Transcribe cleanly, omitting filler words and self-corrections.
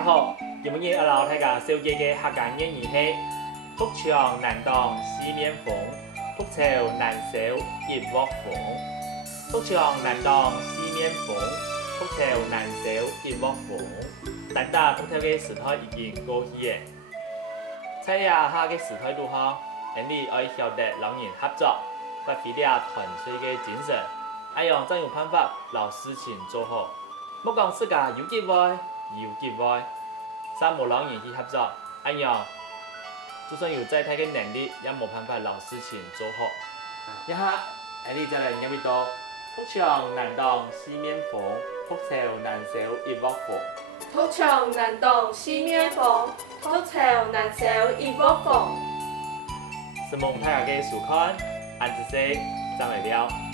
家好，今日要老大家小姐嘅客家谚语是：福墙难挡四面风，福潮难收一窝蜂。福墙难挡四面风，福潮难收一窝蜂。但打福头嘅时代已经过去嘅，猜下下嘅时代如何？因你爱晓得老人合作，发挥了团队嘅精神，爱用怎样办法让事情做好。莫讲自家有机会，有机会，三无老人去合作，爱样就算有再大嘅能力，也冇办法让事情做好。一下，你再来念一道：福墙难挡四面风，福潮难收一窝蜂。福墙难挡四面风，福潮难收一窝蜂。是蒙太阳嘅收看，按子说，赞美了。